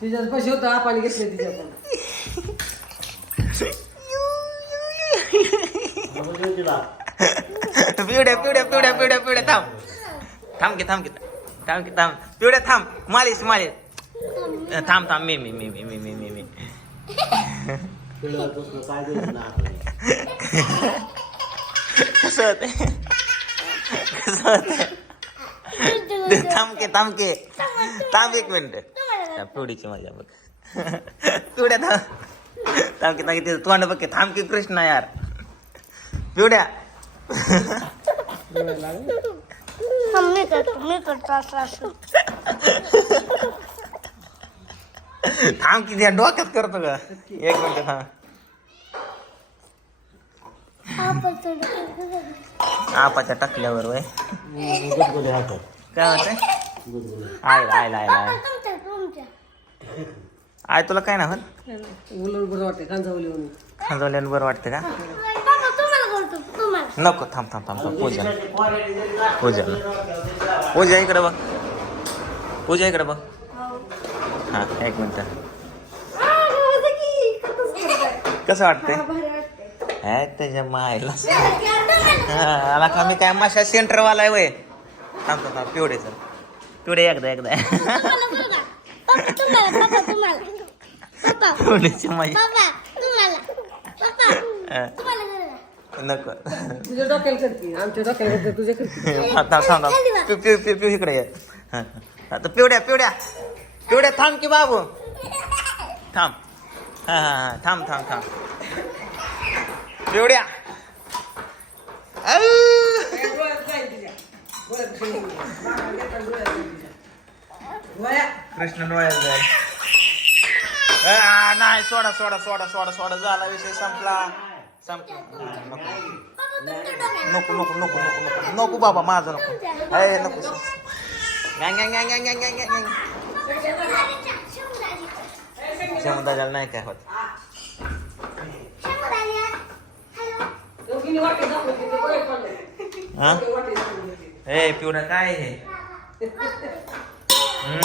तिच्यात पैसे होतं आपण घेतले तिच्या पण पिवड्या पिवड्या पिवड्या पिवड्या पिवड्या थांब. थांब की थांब की थांब की थांब. पिवड्या थांब. मालिश मालिश. थांब थांब. मी मी मी मी मी मी मी मी. कसं होते कसं होते थांब के थांब एक मिनिट. पिवडीची मजा बघ. पिवड्या थांब. थांब की थांब की तिचं तोंड बघ की. थांब की कृष्णा यार. पिवड्या. मी करतो मी करतो असं असं. थांब की त्या डोक्यात करतो का एक मिनिट थांब. आपाच्या टाकल्यावर वय. काय होतंय आय आय आय आय. आय तुला काय ना उलट बरं वाटते खांजवल्यानं बरं वाटतं का? नको थांब थांब थांब थांब. पूजा. पूजा. पूजा इकडे बघ. पूजा इकडे बघ. हा एक मिनिट. कसं वाटतंय? है त्याच्या मायला. आला का मी काय माशा सेंटरवाला आहे वय? थांब थांब थांब पिवडे सर. पिवडे एकदा एकदा. पिवडेची करूया. नको. तुझ्या डोक्याला करते आमच्या डोक्याला करते तुझ्या करते थांब थांब थांब. पिव पिव पिव पिव इकडे ये. हा, हा. आता पिवड्या पिवड्या. पिवड्या थांब की बाबू. थांब. हा हा हा. थांब थांब थांब. पिवड्या. आऊ. कृष्ण डोळ्यात जाय नाही सोडा सोडा सोडा सोडा सोडा. झाला विषय संपला. संपला. हा, नको नको नको नको नको. नको बाबा माझं नको. अय नको गँग गँग गँग गँग गँग गँग गँग समुदायाला नाही काय होत. दोघींनी हे पिवरा काय हे?